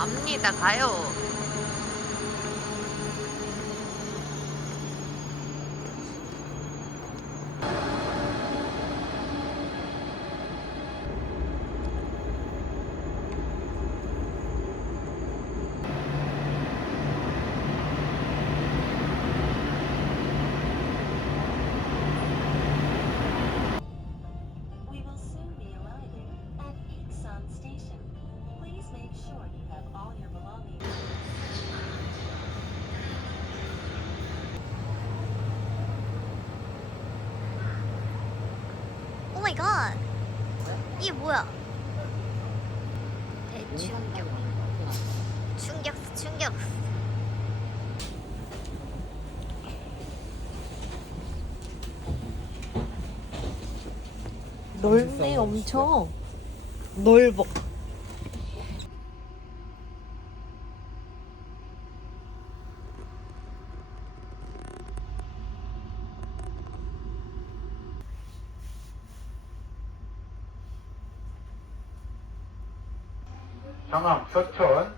갑니다. 가요 마이 갓. 이게 뭐야? 대충격. 충격, 충격. 넓네 엄청 넓어 상암, 서천,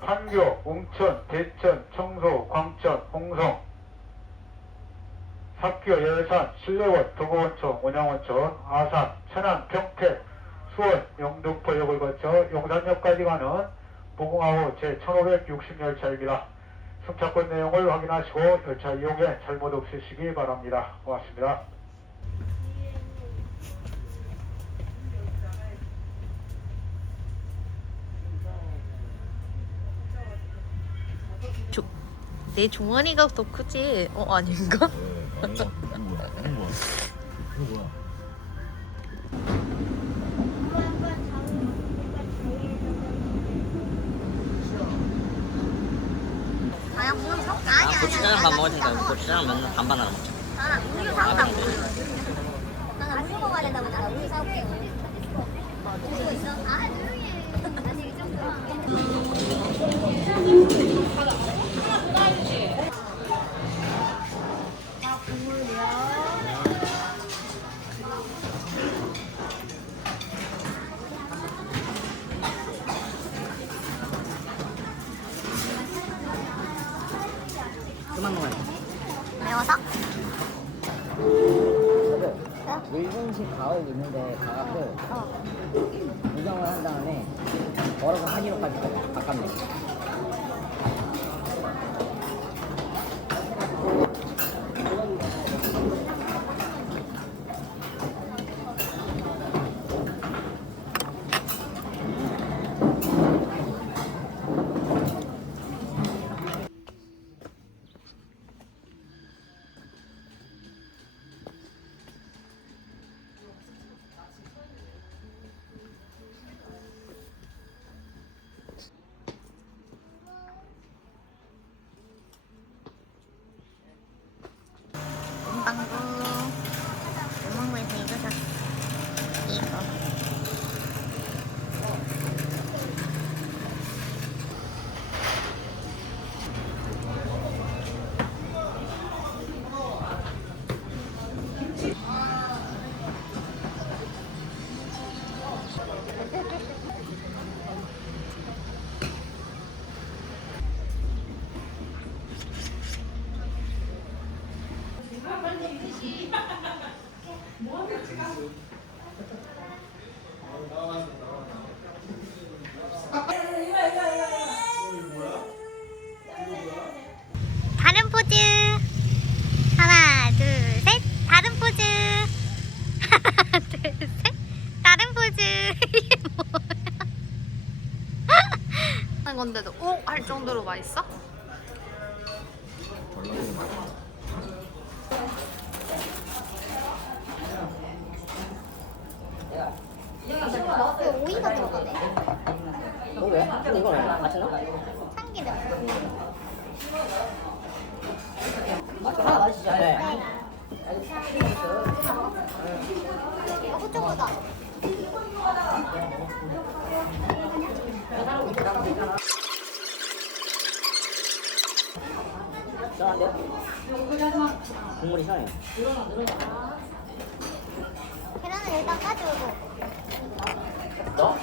판교, 웅천, 대천, 청소, 광천, 홍성, 삽교, 예산, 신뢰원, 도고원천, 온양원천, 아산, 천안, 평택, 수원, 영등포역을 거쳐 용산역까지 가는 무궁화호 제1560열차입니다. 승차권 내용을 확인하시고 열차 이용에 잘못 없으시기 바랍니다. 고맙습니다. 내 종아리가 더 크지 어 아닌가? 이거 뭐야? 이거 뭐야? 이거 뭐야? 아야 무슨 성? 아니 아니. 고추장을 밥 먹을 테니까 고추장 맨날 반반 하나 먹자. 아 우유. 나 우유 먹어야 된다고 나 우유 사올게. 이거 있어? 아 둘, 셋. 다른 포즈. 이게 뭐야? 하는 건데도 오! 할 정도로 맛있어? 그 오이가 들어가네. 너 왜? 그럼 이거 왜? 같이 넣어? 참기름. 하나 맛있지? 네. 국물이 시원해요. 계란을 일단 가져오고. 너? 어.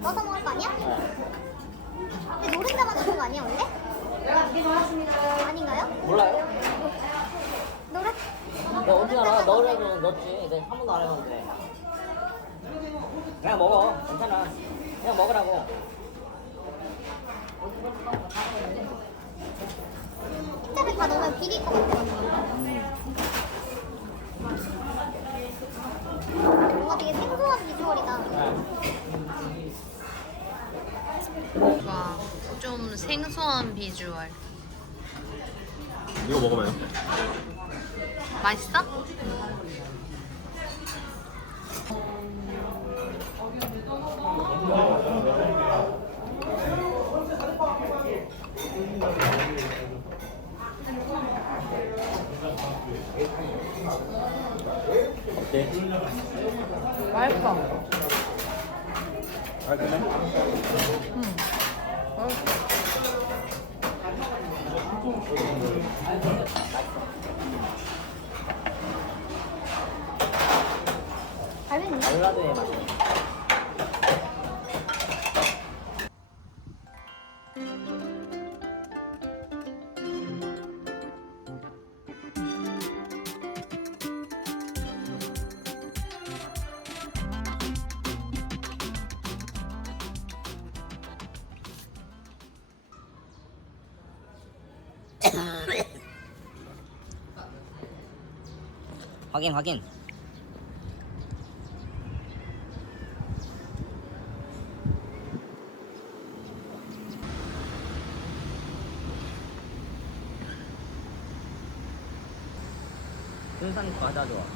넣어서 먹을 거 아니야? 근데 노른자만 넣는 거 아니야 원래? 아닌가요? 몰라요? 노래? 내가 언제 알아? 넣으려면 넣었지. 내가 한 번도 안 해봤는데. 그냥 먹어. 괜찮아. 그냥 먹으라고. 흰자를 다 넣으면 비릴 것 같아. 뭔가 되게 생소한 비주얼이다. 와, 좀 생소한 비주얼. 이거 먹어봐요. 맛있어? 어때? 맛있어. 아 그래? 알겠는데? 전라도의 맛. 확인 확인. 군산 과자 좋아.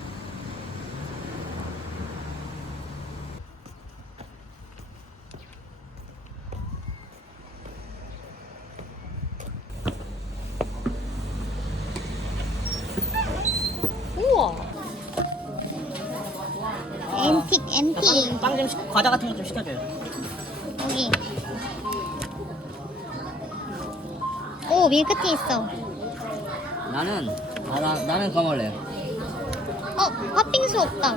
앤틱, 앤틱. 빵좀 과자 같은 거 좀 시켜줘요. 여기. 오, 밀크티 있어. 나는 아, 나 나는 그거 먹을래요. 어, 팥빙수 없다.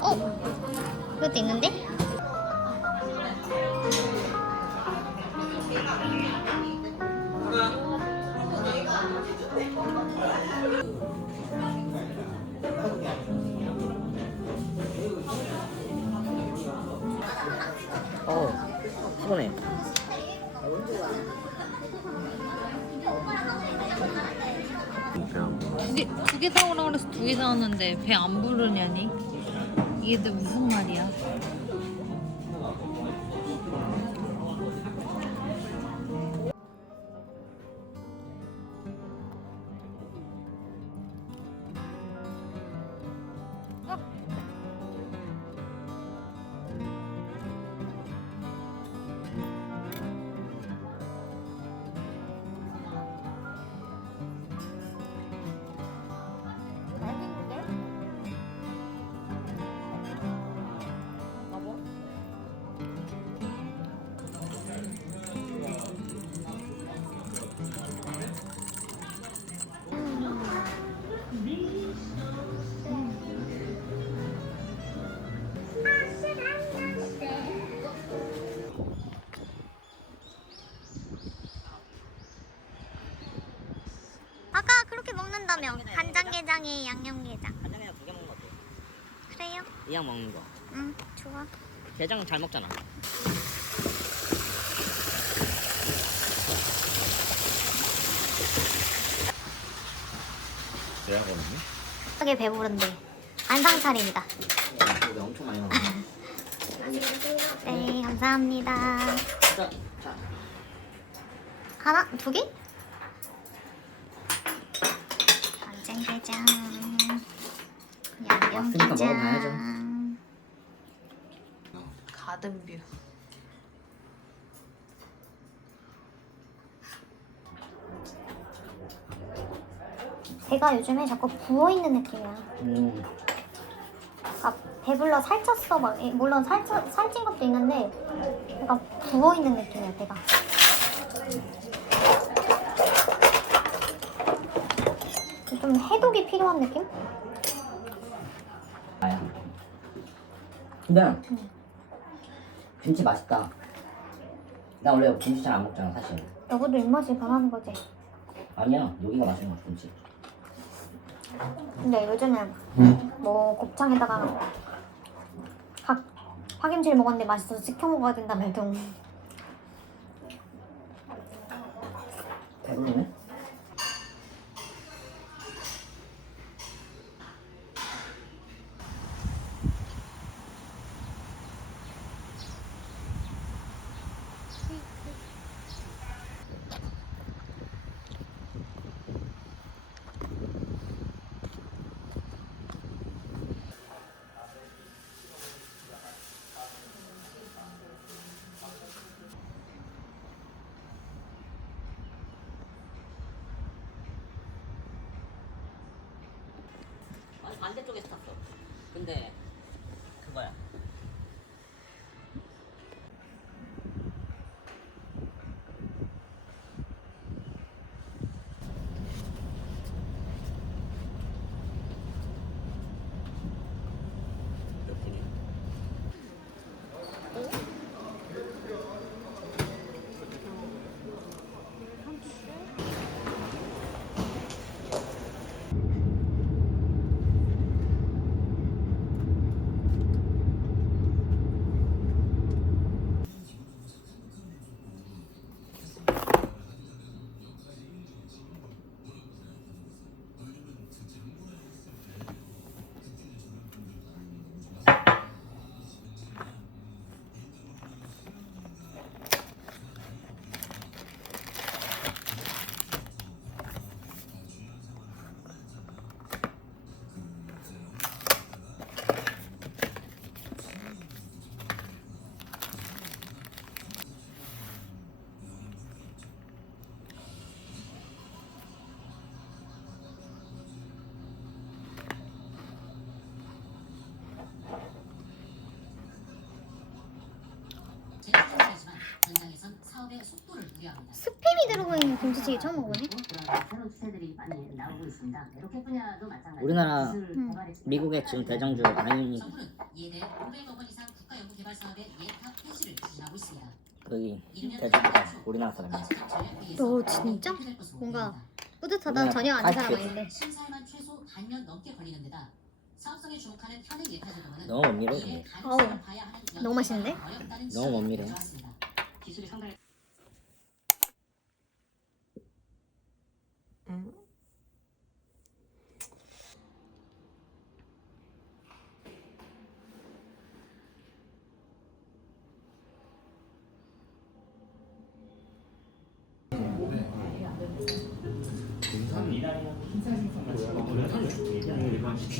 어, 그것도 있는데? 어, 사왔는데 배 안 부르냐니? 이게 또 무슨 말이야? 먹는다며. 간장게장에 양념게장. 간장게장 두 개 먹는 거 어때? 그래요? 이왕 먹는 거. 응, 좋아. 게장 잘 먹잖아. 대학원이네. 되게 배부른데. 안상 차림이다. 이거 엄청 많이 먹어. 네, 감사합니다. 자, 자. 하나, 두 개? 간장게장. 왔으니까 먹어봐야죠. 양념게장. 가든뷰. 배가 요즘에 자꾸 부어있는 느낌이야. 음. 그러니까 배불러 살쪘어. 막, 예, 물론 살쪄, 살찐 것도 있는데, 약간 부어있는 느낌이야, 배가. 좀 해독이 필요한 느낌? 아야. 근데 김치 맛있다. 나 원래 김치 잘 안 먹잖아 사실. 너도 입맛이 변하는 거지. 아니야 여기가 맛있는 거야 김치. 근데 요즘에 뭐 곱창에다가 파, 파김치를 먹었는데 맛있어서 시켜 먹어야 된다면도 배부르네. 반대쪽에서 탔어. 근데 스팸이 들어가 있는 김치찌개 처음 먹어보네. 그런 새로운 추세들이 많이 나오고 있습니다. 로켓 분야도 마찬가지. 우리나라, 음. 미국의 지금 대장주 아이오닉 정부는 예내 500억 원 이상 국가 연구 개발 사업의 예타 폐지를 추진하고 있습니다. 거기 대장주가 우리나라 사람이야. 너 진짜? 뭔가 뿌듯하다. 전혀 아는 사람 아닌데. 심사에만 최소 반년 넘게 걸리는 데다 사업성에 주목하는 현행 예타 제도는 너무 엄밀해. 근데. 어우, 너무 맛있는데? 너무 엄밀해. 기술이 상당히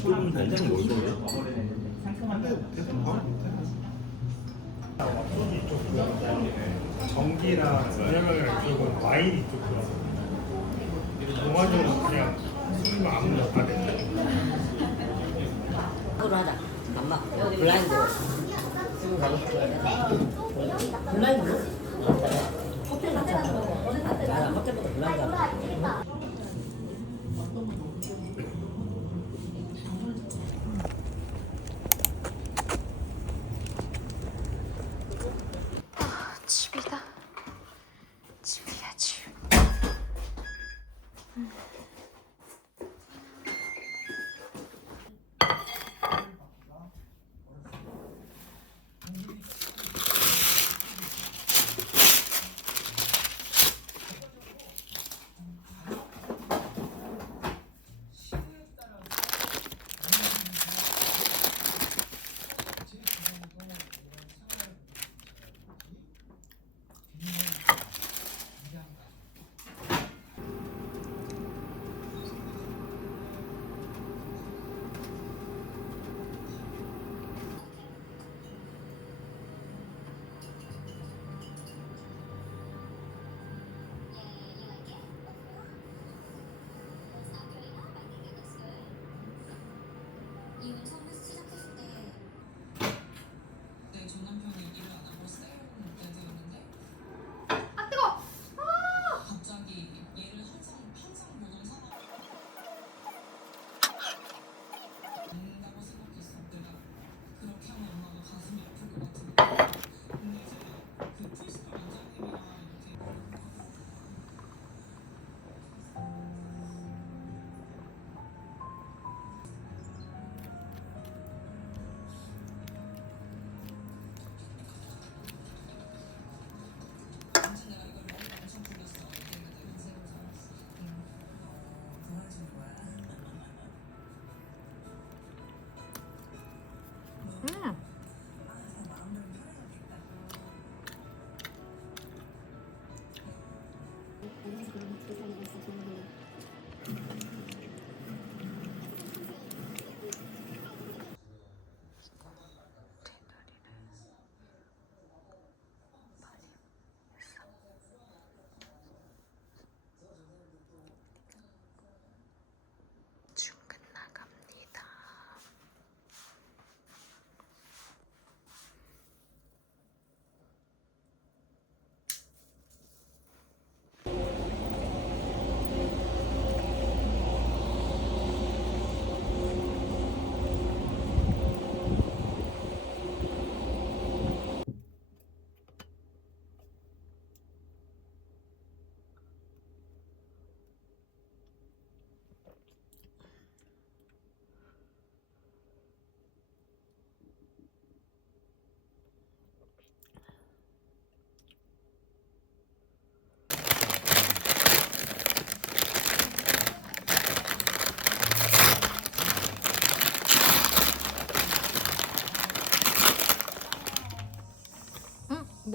지금 된장이 뭘 거야? 소주 이쪽 전기나 분열을 이쪽은 와인 이쪽 동화적으로 그냥 술만 아무나 다 돼. 으로 하자. 엄마 블라인드. 블라인드?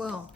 뭐야?